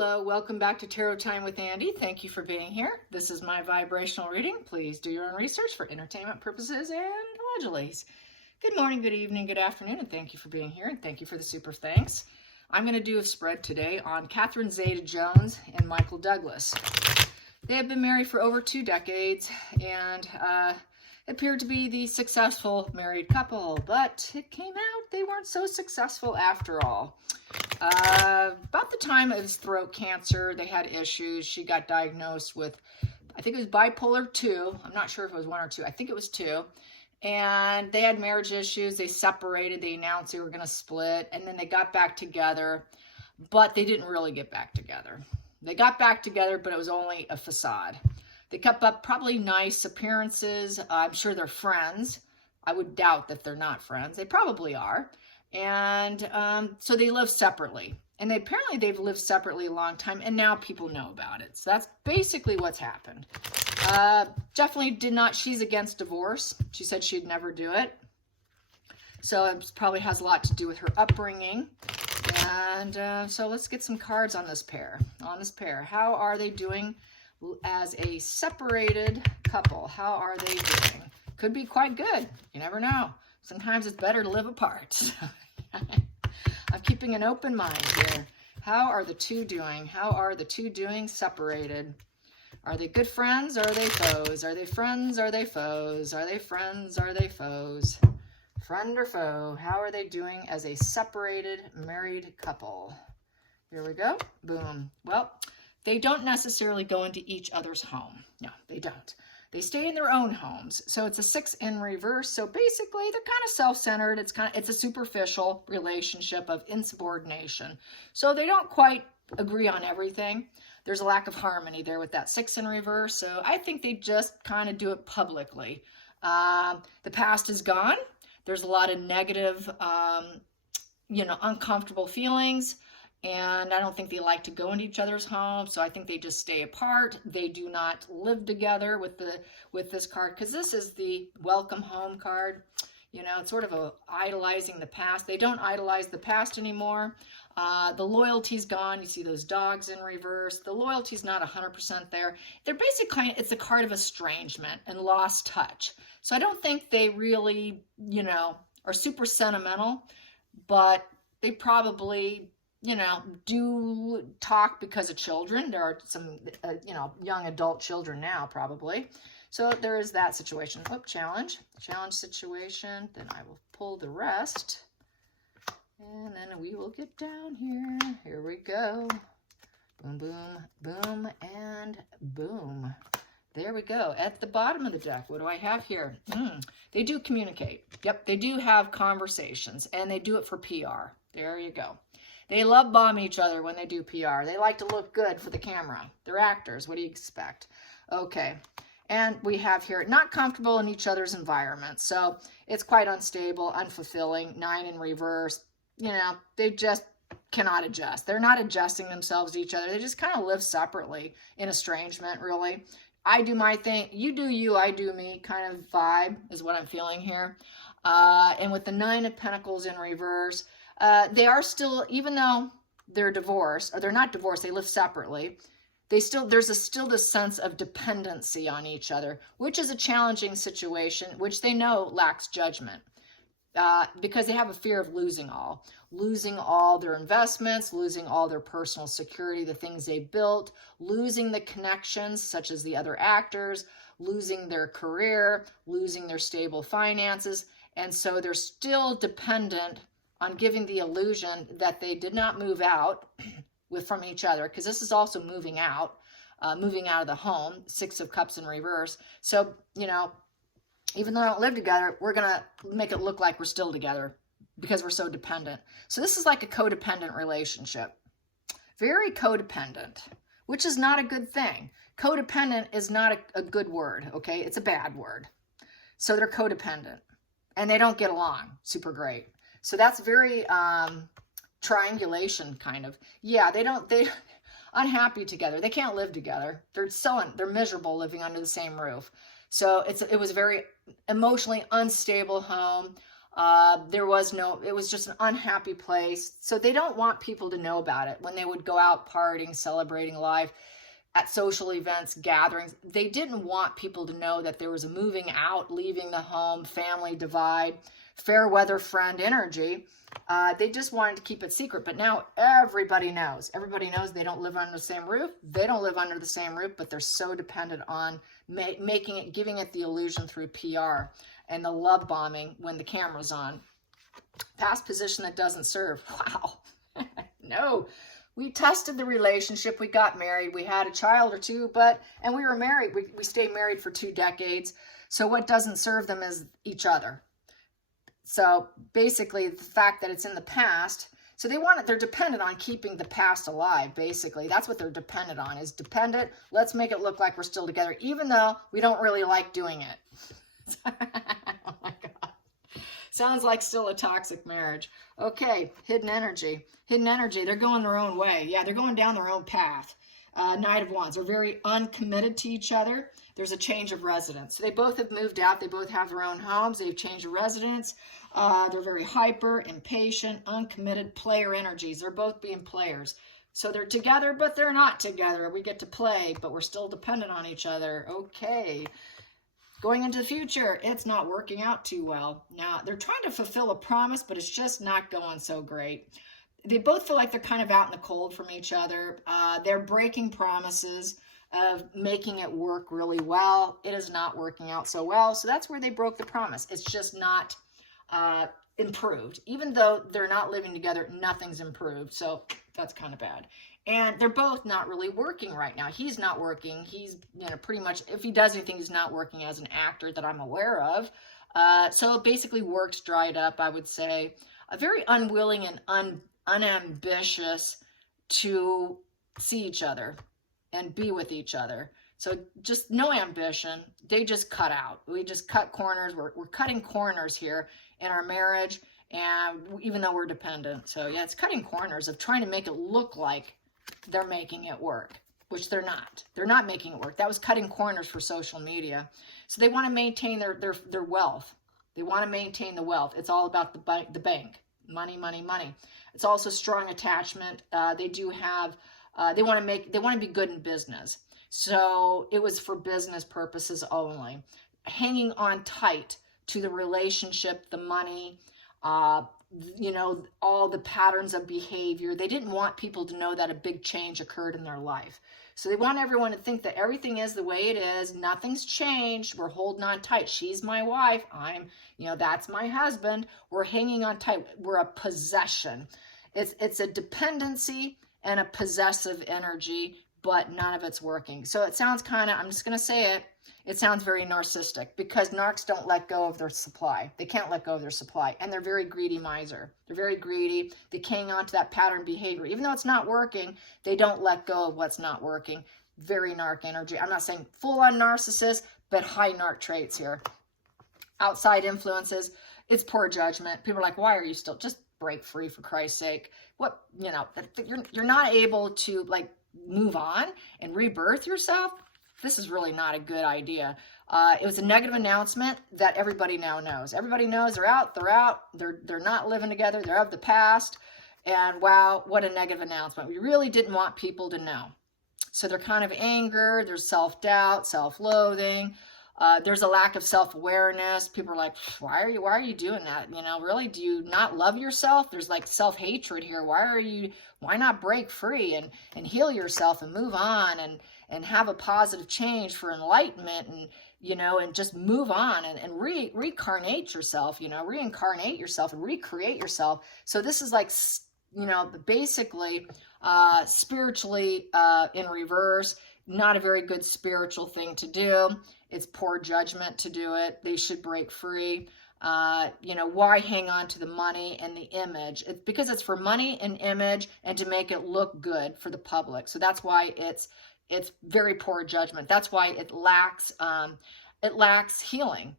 Hello, welcome back to Tarot Time with Andy. Thank you for being here. This is my vibrational reading. Please do your own research for entertainment purposes and modules. Good morning, good evening, good afternoon, and thank you for being here, and thank you for the super thanks. I'm going to do a spread today on Catherine Zeta-Jones and Michael Douglas. They have been married for over 2 decades and appeared to be the successful married couple, but it came out they weren't so successful after all. About the time of his throat cancer, they had issues. She got diagnosed with, I think it was bipolar 2. I'm not sure if it was 1 or 2. I think it was 2. And they had marriage issues. They separated. They announced they were going to split. And then they got back together. But they didn't really get back together. They got back together, but it was only a facade. They kept up probably nice appearances. I'm sure they're friends. I would doubt that they're not friends. They probably are. And so they live separately. And apparently they've lived separately a long time, and now people know about it. So that's basically what's happened. Definitely did not, she's against divorce. She said she'd never do it. So it probably has a lot to do with her upbringing. And so let's get some cards on this pair. How are they doing as a separated couple? How are they doing? Could be quite good. You never know. Sometimes it's better to live apart. I'm keeping an open mind here. How are the two doing? How are the two doing separated? Are they good friends? Or are they foes? Are they friends? Are they foes? Are they friends? Are they foes? Friend or foe? How are they doing as a separated married couple? Here we go. Boom. Well, they don't necessarily go into each other's home. No, they don't. They stay in their own homes. So it's a 6 in reverse. So basically they're kind of self-centered. It's a superficial relationship of insubordination. So they don't quite agree on everything. There's a lack of harmony there with that 6 in reverse. So I think they just kind of do it publicly. The past is gone. There's a lot of negative, uncomfortable feelings. And I don't think they like to go into each other's homes, so I think they just stay apart. They do not live together with this card, because this is the welcome home card. You know, it's sort of idolizing the past. They don't idolize the past anymore. The loyalty's gone. You see those dogs in reverse. The loyalty's not 100% there. They're basically, it's a card of estrangement and lost touch. So I don't think they really, are super sentimental, but they probably do talk because of children. There are some, young adult children now, probably. So there is that situation. Challenge situation. Then I will pull the rest. And then we will get down here. Here we go. Boom, boom, boom, and boom. There we go. At the bottom of the deck, what do I have here? They do communicate. Yep, they do have conversations, and they do it for PR. There you go. They love bomb each other when they do PR. They like to look good for the camera. They're actors. What do you expect? Okay. And we have here, not comfortable in each other's environment. So it's quite unstable, unfulfilling, 9 in reverse. They just cannot adjust. They're not adjusting themselves to each other. They just kind of live separately in estrangement, really. I do my thing. You do you, I do me kind of vibe is what I'm feeling here. And with the 9 of Pentacles in reverse, they are still, even though they're divorced, or they're not divorced, they live separately, there's still this sense of dependency on each other, which is a challenging situation, which they know lacks judgment, because they have a fear of losing all their investments, losing all their personal security, the things they built, losing the connections, such as the other actors, losing their career, losing their stable finances. And so they're still dependent on giving the illusion that they did not move out from each other, because this is also moving out of the home, 6 of Cups in reverse. So, even though they don't live together, we're going to make it look like we're still together because we're so dependent. So this is like a codependent relationship. Very codependent, which is not a good thing. Codependent is not a good word, okay? It's a bad word. So they're codependent, and they don't get along super great. So that's very triangulation kind of. Yeah, they're unhappy together. They can't live together. They're miserable living under the same roof. So it was a very emotionally unstable home. It was just an unhappy place. So they don't want people to know about it. When they would go out partying, celebrating life, at social events, gatherings, they didn't want people to know that there was a moving out, leaving the home, family divide, fair weather friend energy. They just wanted to keep it secret. But now everybody knows. Everybody knows they don't live under the same roof. They don't live under the same roof, but they're so dependent on giving it the illusion through PR and the love bombing when the camera's on. Past position that doesn't serve. Wow. No. We tested the relationship. We got married. We had a child or two, and we were married. We stayed married for 2 decades. So what doesn't serve them is each other. So basically, the fact that it's in the past, so they're dependent on keeping the past alive, basically. That's what they're dependent on, is dependent. Let's make it look like we're still together, even though we don't really like doing it. Oh my God. Sounds like still a toxic marriage. Okay, hidden energy. Hidden energy, they're going their own way. Yeah, they're going down their own path. Knight of Wands, they're very uncommitted to each other. There's a change of residence. So they both have moved out. They both have their own homes. They've changed of residence. They're very hyper, impatient, uncommitted, player energies. They're both being players. So they're together, but they're not together. We get to play, but we're still dependent on each other. Okay. Going into the future, it's not working out too well. Now, they're trying to fulfill a promise, but it's just not going so great. They both feel like they're kind of out in the cold from each other. They're breaking promises of making it work really well. It is not working out so well. So that's where they broke the promise. It's just not improved. Even though they're not living together, nothing's improved. So that's kind of bad. And they're both not really working right now. He's not working. He's, pretty much, if he does anything, he's not working as an actor that I'm aware of. So basically work's dried up, I would say. Very unwilling and unambitious to see each other and be with each other. So just no ambition. They just cut out. We just cut corners. We're cutting corners here in our marriage, and even though we're dependent. So yeah, it's cutting corners of trying to make it look like they're making it work, which they're not. They're not making it work. That was cutting corners for social media. So they want to maintain their wealth. They want to maintain the wealth. It's all about the bank. Money, money, money. It's also strong attachment. They do have, they want to be good in business. So it was for business purposes only. Hanging on tight to the relationship, the money, all the patterns of behavior. They didn't want people to know that a big change occurred in their life. So they want everyone to think that everything is the way it is. Nothing's changed. We're holding on tight. She's my wife. That's my husband. We're hanging on tight. We're a possession. It's a dependency and a possessive energy, but none of it's working. So it sounds I'm just going to say it. It sounds very narcissistic, because narcs don't let go of their supply. They can't let go of their supply. And they're very greedy miser. They're very greedy. They hang on to that pattern behavior. Even though it's not working, they don't let go of what's not working. Very narc energy. I'm not saying full-on narcissist, but high narc traits here. Outside influences, it's poor judgment. People are like, why are you still? Just break free, for Christ's sake. You're not able to move on and rebirth yourself. This is really not a good idea. It was a negative announcement that everybody now knows. Everybody knows they're out. They're not living together. They're of the past. And wow, what a negative announcement. We really didn't want people to know. So they're kind of anger. There's self-doubt, self-loathing. There's a lack of self-awareness. People are like, why are you doing that? Really, do you not love yourself? There's self-hatred here. Why not break free and heal yourself and move on and have a positive change for enlightenment and just move on and reincarnate yourself, reincarnate yourself and recreate yourself. So this is basically spiritually in reverse. Not a very good spiritual thing to do. It's poor judgment to do it. They should break free. Why hang on to the money and the image? It's because it's for money and image and to make it look good for the public. So that's why it's very poor judgment. That's why it lacks healing,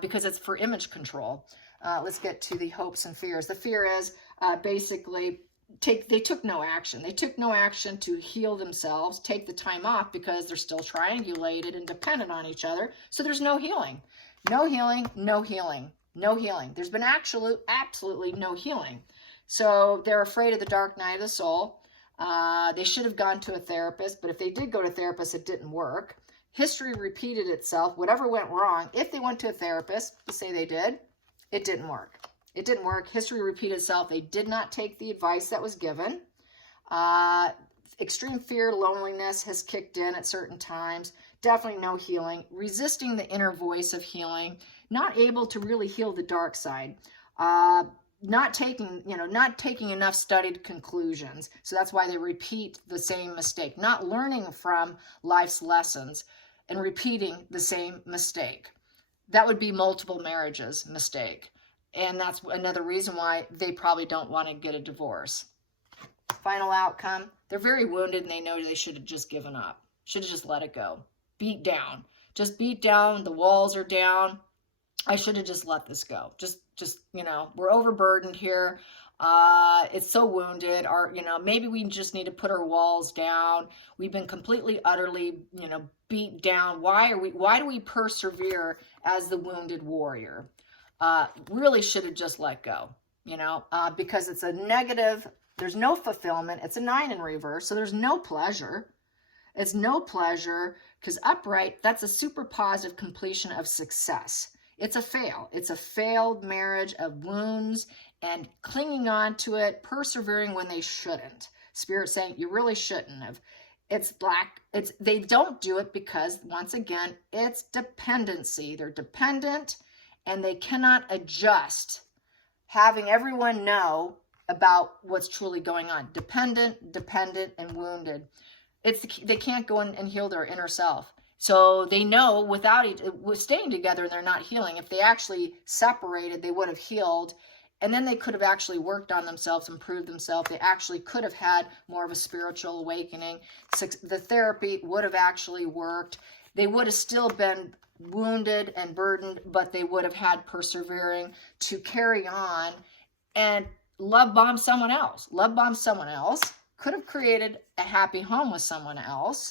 because it's for image control. Let's get to the hopes and fears. The fear is basically they took no action. They took no action to heal themselves, take the time off, because they're still triangulated and dependent on each other. So there's no healing. No healing, no healing. No healing. There's been absolutely no healing. So they're afraid of the dark night of the soul. They should have gone to a therapist, but if they did go to a therapist, it didn't work. History repeated itself. Whatever went wrong, if they went to a therapist, let's say they did, it didn't work. It didn't work. History repeated itself. They did not take the advice that was given. Extreme fear, loneliness has kicked in at certain times. Definitely no healing. Resisting the inner voice of healing. Not able to really heal the dark side. Not taking enough studied conclusions. So that's why they repeat the same mistake. Not learning from life's lessons and repeating the same mistake. That would be multiple marriages mistake. And that's another reason why they probably don't want to get a divorce. Final outcome, they're very wounded and they know they should have just given up. Should have just let it go. Beat down. Just beat down. The walls are down. I should have just let this go. Just we're overburdened here. It's so wounded. Maybe we just need to put our walls down. We've been completely, utterly, beat down. Why do we persevere as the wounded warrior? Really should have just let go, because it's a negative. There's no fulfillment. It's a 9 in reverse. So there's no pleasure. It's no pleasure because upright, that's a super positive completion of success. It's a fail. It's a failed marriage of wounds and clinging on to it, persevering when they shouldn't. Spirit saying you really shouldn't have. They don't do it because, once again, it's dependency. They're dependent and they cannot adjust having everyone know about what's truly going on. Dependent, and wounded. They can't go in and heal their inner self. So they know with staying together and they're not healing. If they actually separated, they would have healed. And then they could have actually worked on themselves, improved themselves. They actually could have had more of a spiritual awakening. The therapy would have actually worked. They would have still been wounded and burdened, but they would have had persevering to carry on and love bomb someone else. Love bomb someone else. Could have created a happy home with someone else.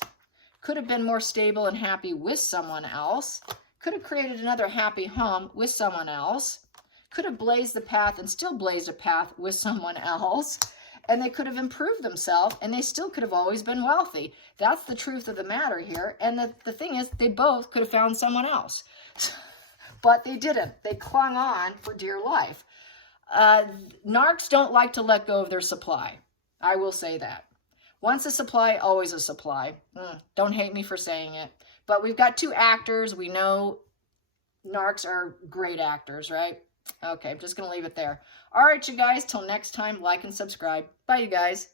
Could have been more stable and happy with someone else. Could have created another happy home with someone else. Could have blazed the path and still blazed a path with someone else. And they could have improved themselves and they still could have always been wealthy. That's the truth of the matter here. And the thing is, they both could have found someone else. But they didn't. They clung on for dear life. Narcs don't like to let go of their supply. I will say that. Once a supply, always a supply. Don't hate me for saying it. But we've got 2 actors. We know narcs are great actors, right? Okay, I'm just going to leave it there. All right, you guys, till next time, like and subscribe. Bye, you guys.